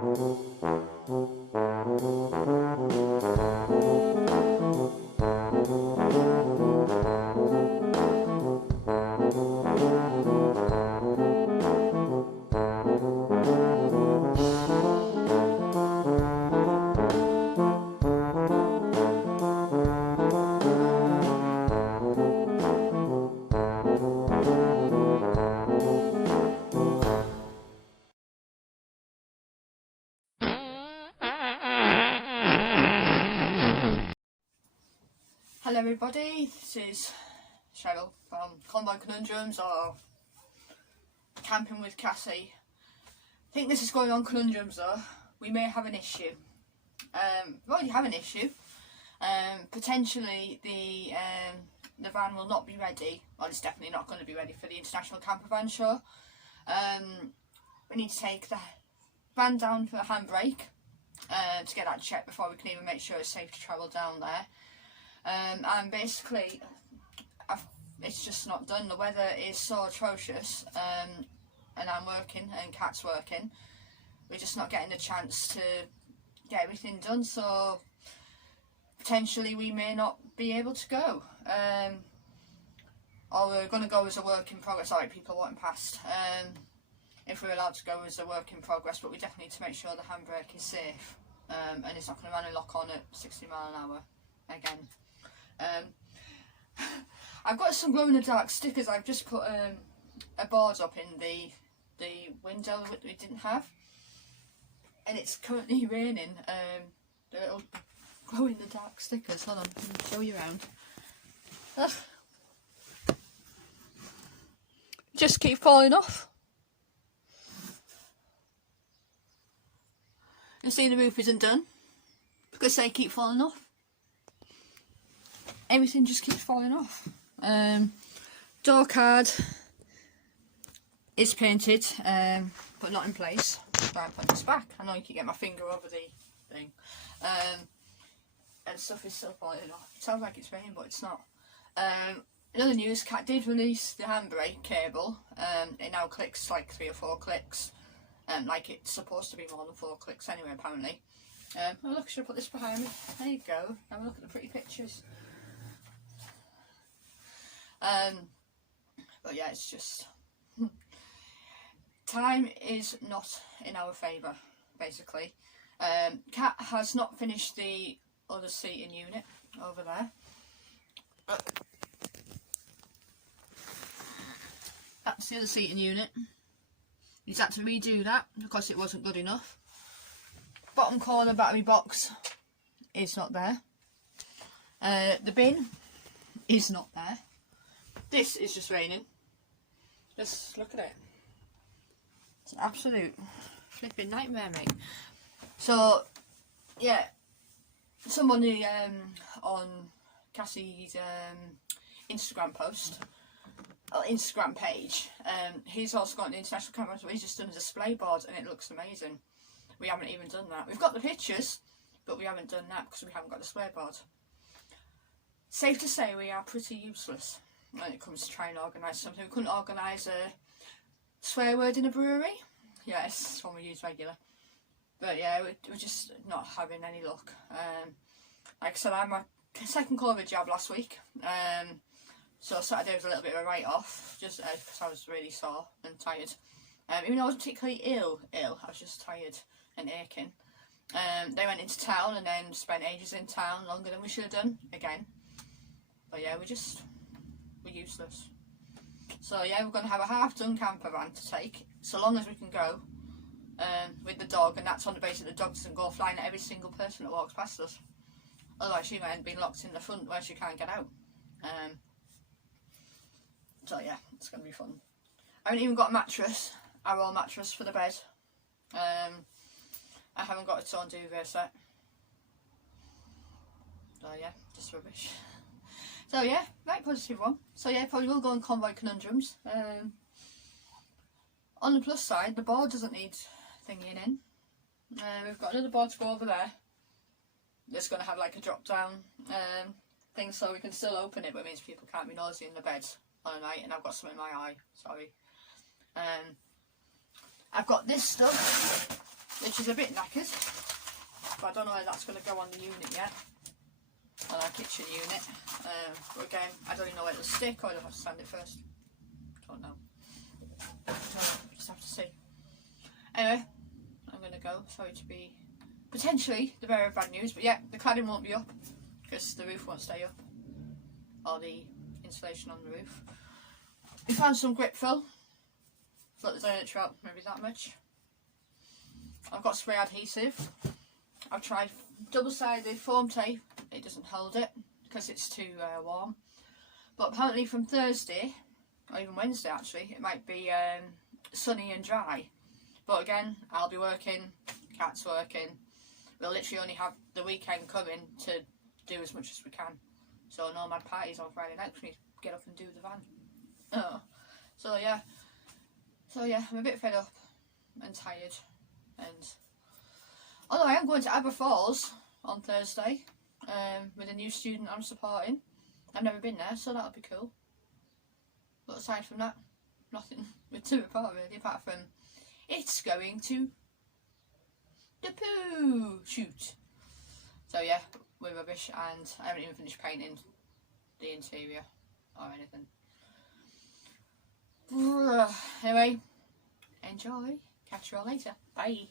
Hello everybody, this is Cheryl from Convoy Conundrums, or Camping with Cassie. I think this is going on Conundrums though. We may have an issue. We already have an issue. Potentially the van will not be ready, well it's definitely not going to be ready for the International Campervan show. We need to take the van down for the handbrake to get that checked before we can even make sure it's safe to travel down there. And basically it's just not done. The weather is so atrocious, and I'm working and Kat's working. We're just not getting the chance to get everything done, so potentially we may not be able to go, or we're going to go as a work in progress. Alright, people walking past, if we're allowed to go as a work in progress, but we definitely need to make sure the handbrake is safe, and it's not going to run and lock on at 60 miles an hour again. I've got some glow in the dark stickers. I've just put a board up in the window that we didn't have, and it's currently raining. The little glow in the dark stickers. Hold on, let me show you around. Ugh. Just keep falling off. You see the roof isn't done because they keep falling off. Everything just keeps falling off. Door card is painted, but not in place. Right, put this back. I know you can get my finger over the thing. And stuff is still falling off. It sounds like it's raining, but it's not. In other news, Cat did release the handbrake cable. It now clicks like 3 or 4 clicks. Like it's supposed to be more than 4 clicks anyway, apparently. Oh look, I should put this behind me. There you go. Have a look at the pretty pictures. But yeah, it's just time is not in our favour, basically. Kat has not finished the other seating unit over there. That's the other seating unit. He's had to redo that because it wasn't good enough. Bottom corner battery box is not there. The bin is not there. This is just raining. Just look at it. It's an absolute flipping nightmare, mate. So, yeah, somebody on Cassie's Instagram post, or Instagram page, he's also got an international camera, so he's just done a display board and it looks amazing. We haven't even done that. We've got the pictures, but we haven't done that because we haven't got a display board. Safe to say we are pretty useless when it comes to trying to organise something. We couldn't organise a swear word in a brewery. Yes, it's one we use regular. But yeah, we're just not having any luck. Like I said, I had my second COVID jab last week. So Saturday was a little bit of a write-off, just because I was really sore and tired. Even though I wasn't particularly ill, I was just tired and aching. They went into town and then spent ages in town, longer than we should have done, again. But yeah, we're useless. So yeah, we're going to have a half-done camper van to take, so long as we can go, with the dog, and that's on the basis that the dog doesn't go flying at every single person that walks past us. Otherwise she might end up being locked in the front where she can't get out. So yeah, it's going to be fun. I haven't even got a mattress, our own mattress for the bed. I haven't got its own duvet set. So yeah, just rubbish. So yeah, right, positive one. So yeah, probably will go on Convoy Conundrums. On the plus side, the board doesn't need thingying in. We've got another board to go over there. It's going to have like a drop down thing, so we can still open it, but it means people can't be nosy in the bed on a night. And I've got some in my eye, sorry. I've got this stuff which is a bit knackered, but I don't know whether that's going to go on the unit yet, on our kitchen unit. But again, I don't even know whether it'll stick or I'll have to sand it first. Don't know. Just have to see. Anyway, I'm going to go. Sorry to be potentially the bearer of bad news, but yeah, the cladding won't be up because the roof won't stay up, or the insulation on the roof. We found some grip fill, but the furniture out maybe that much. I've got spray adhesive. I've tried double-sided foam tape. It doesn't hold it because it's too warm. But apparently from Thursday, or even Wednesday actually, it might be sunny and dry. But again, I'll be working, Cat's working. We'll literally only have the weekend coming to do as much as we can. So no mad parties on Friday night, we need to get up and do the van. Oh. So yeah, I'm a bit fed up and tired. And although I am going to Aber Falls on Thursday with a new student I'm supporting. I've never been there, so that'll be cool. But aside from that, nothing to report really, apart from it's going to the poo shoot. So yeah, we're rubbish, and I haven't even finished painting the interior or anything. Anyway, enjoy. Catch you all later. Bye.